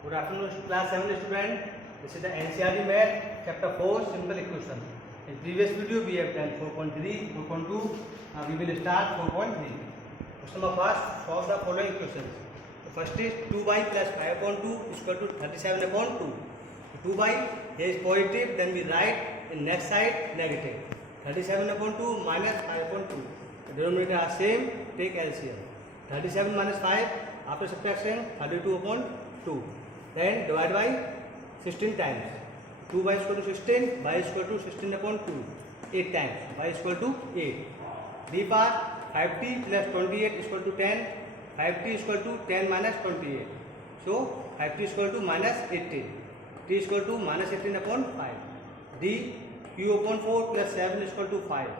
Good afternoon, class 7 student. This is the NCERT Math, chapter 4, simple equation. In previous video, we have done 4.3, 4.2. Now we will start 4.3. Question number first, solve the following equations. The first is 2y plus 5.2 is equal to 37/2. 2y is positive, then we write in next side negative. 37/2 minus 5.2. The denominator are same, take LCM. 37 minus 5, after subtraction 32/2. Then divide by 16 times. 2y is equal to 16, y is equal to 16/2. 8 times, y is equal to 8. D part 5t plus 28 is equal to 10. 5t is equal to 10 minus 28. So 5t is equal to minus 18. T is equal to minus 18/5. D q upon 4 plus 7 is equal to 5.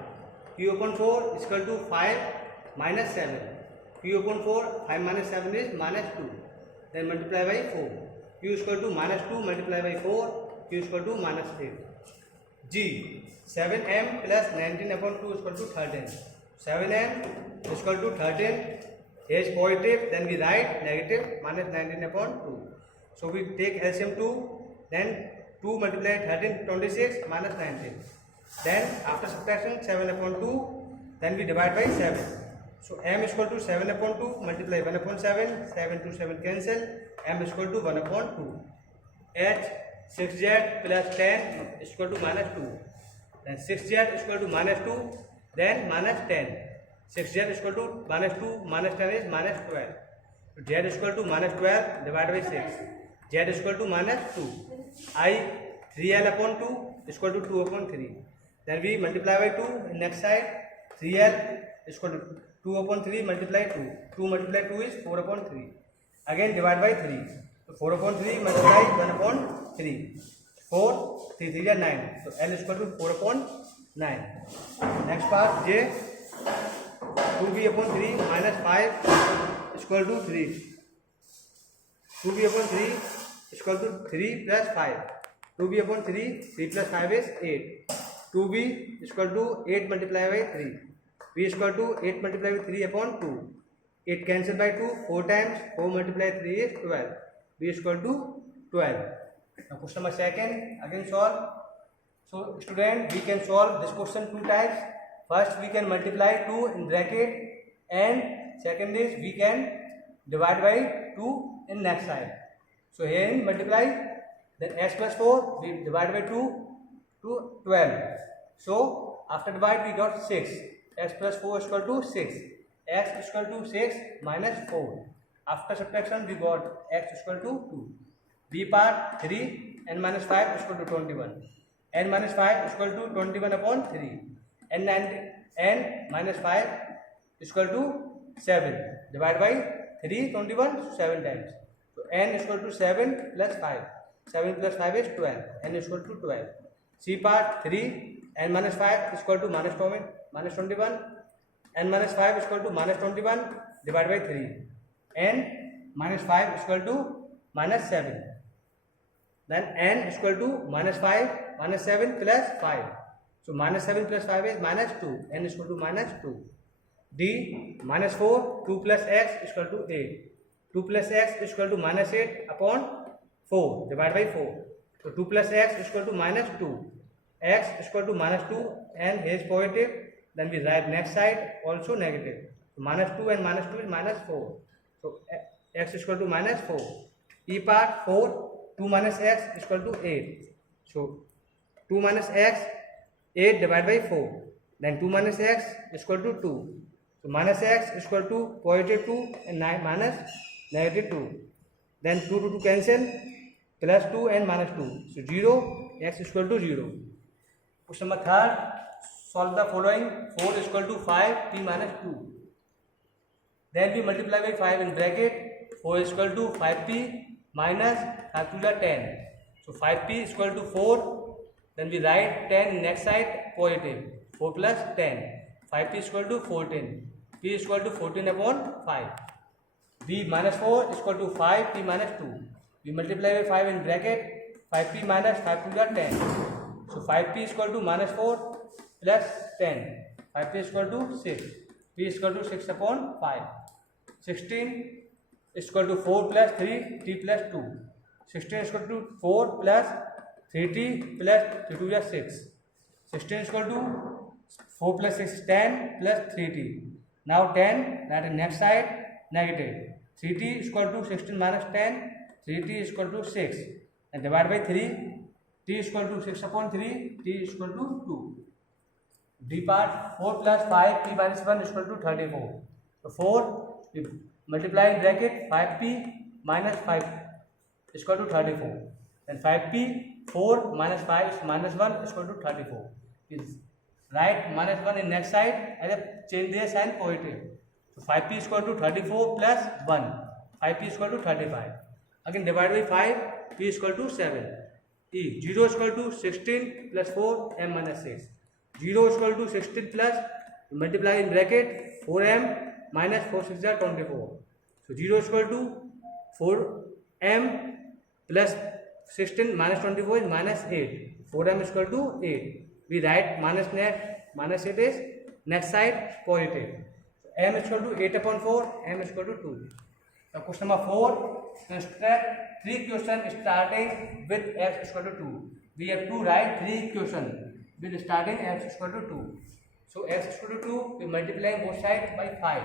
Q upon 4 is equal to 5 minus 7. Q upon 4, 5 minus 7 is minus 2. Then multiply by 4. Q is equal to minus 2 multiply by 4. Q is equal to minus 8. G 7m plus 19/2 is equal to 13. 7m is equal to 13. Here is positive, then we write negative minus 19/2. So we take LCM 2, then 2 multiply 13, 26 minus 19. Then after subtraction 7/2, then we divide by 7. So m is equal to 7/2 multiply 1/7, 7 to 7 cancel, m is equal to 1/2. H 6z plus 10 is equal to minus 2. Then 6z is equal to minus 2, then minus 10. 6z is equal to minus 2, minus 10 is minus 12. So z is equal to minus 12 divided by 6. Z is equal to minus 2. I 3l/2 is equal to 2/3. Then we multiply by 2 in next side. 3l is equal to 2/3 multiply 2. 2 multiply 2 is 4/3. Again divide by 3. So 4/3 multiply 1/3. 4, 3 3 are 9. So L is equal to 4/9. Next part J 2b/3 minus 5 is equal to 3. 2b/3 is equal to 3 plus 5. 2b/3, 3 plus 5 is 8. 2b is equal to 8 multiplied by 3. b is equal to 8 multiplied by 3/2. 8 cancelled by 2, 4 times, 4 multiplied 3 is 12. b is equal to 12. Now question number second, again solve. So student, we can solve this question two types. First we can multiply 2 in bracket, and second is we can divide by 2 in next side. So here in multiply, then s plus 4 we divide by 2 to 12. So after divide we got 6. S plus 4 is equal to 6. X is equal to 6 minus 4. After subtraction we got x is equal to 2. B part 3, n minus 5 is equal to 21. n minus 5 is equal to 21/3. n minus 5 is equal to 7. Divide by 3, 21, 7 times. So n is equal to 7 plus 5. 7 plus 5 is 12. n is equal to 12. C part 3, n minus 5 is equal to minus 21. n minus 5 is equal to minus 21 divided by 3. n minus 5 is equal to minus 7. Then n is equal to minus 5 minus 7 plus 5. So minus 7 plus 5 is minus 2. n is equal to minus 2. D minus 4, 2 plus x is equal to 8. 2 plus x is equal to minus 8/4 divided by 4. So 2 plus x is equal to minus 2. X is equal to minus 2 and here is positive. Then we write next side also negative. So minus 2 and minus 2 is minus 4. So x is equal to minus 4. E part 4, 2 minus x is equal to 8. So 2 minus x, 8 divided by 4. Then 2 minus x is equal to 2. So minus x is equal to positive 2 and minus negative 2. Then 2 to 2 cancel, plus 2 and minus 2. So 0, x is equal to 0. Question number third, solve the following. 4 is equal to 5, p minus 2. Then we multiply by 5 in bracket. 4 is equal to 5p minus 5 to the 10. So 5p is equal to 4. Then we write 10 in next side positive. 4 plus 10. 5p is equal to 14. p is equal to 14/5. b minus 4 is equal to 5, p minus 2. We multiply by 5 in bracket. 5p minus 5 to the 10. So 5p is equal to minus 4 plus 10. 5p is equal to 6. p is equal to 6/5. 16 is equal to 4 plus 3, t plus 2. 16 is equal to 4 plus 3t plus 3 2 is 6. 16 is equal to 4 plus 6 is 10 plus 3t. Now 10, that is next side negative. 3t is equal to 16 minus 10, 3t is equal to 6, and divide by 3, t is equal to 6 upon 3, t is equal to 2. D part, 4 plus 5 p minus 1 is equal to 34. So 4, we multiply in bracket 5p minus 5 is equal to 34. Then 5p, 4 minus 5 is minus 1 is equal to 34. Is write minus 1 in next side and change their sign positive. So 5p is equal to 34 plus 1. 5p is equal to 35. Again divide by 5, p is equal to 7. E 0 is equal to 16 plus 4 m minus 6. 0 is equal to 16 plus, multiply in bracket 4m minus 4 6 are 24. So 0 is equal to 4m plus 16 minus 24 is minus 8. 4m is equal to 8. We write minus 8 is next side positive. So m is equal to 8 upon 4, m is equal to 2. Now question number 4, construct 3 questions starting with x is equal to 2. We have to write 3 questions with starting x is equal to 2. So x is equal to 2, we multiply both sides by 5.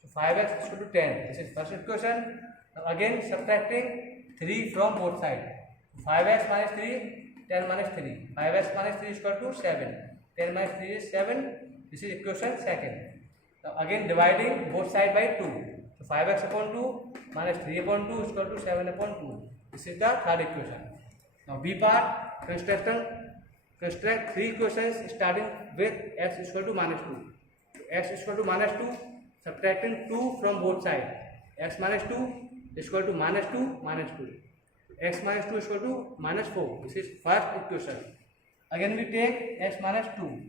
So 5x is equal to 10. This is first equation. Now again subtracting 3 from both sides. 5x minus 3, 10 minus 3. 5x minus 3 is equal to 7. 10 minus 3 is 7. This is equation second. Now again dividing both sides by 2. So 5x upon 2 minus 3 upon 2 is equal to 7 upon 2. This is the third equation. Now B part, construct 3 questions starting with x is equal to minus 2. So x is equal to minus 2, subtracting 2 from both sides. X minus 2 is equal to minus 2 minus 2. X minus 2 is equal to minus 4. This is first equation. Again we take x minus 2.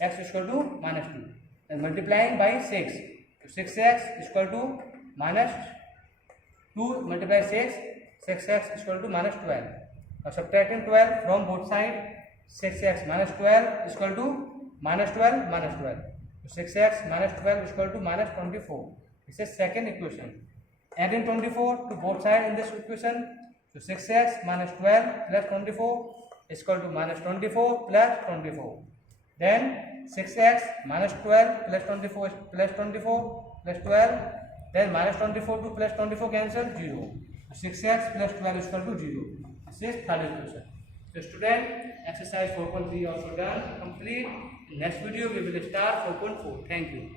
X is equal to minus 2. And multiplying by 6. So 6x is equal to minus 2 multiply 6. 6x is equal to minus 12. Now subtracting 12 from both sides. 6x minus 12 is equal to minus 12 minus 12. So 6x minus 12 is equal to minus 24. This is second equation. Adding 24 to both sides in this equation. So 6x minus 12 plus 24 is equal to minus 24 plus 24. Then 6x minus 12 plus 24 is plus 24 plus 12. Then minus 24 to plus 24 cancel 0. So 6x plus 12 is equal to 0. This is third equation. So student, exercise 4.3 also done, complete. In next video we will start 4.4. Thank you.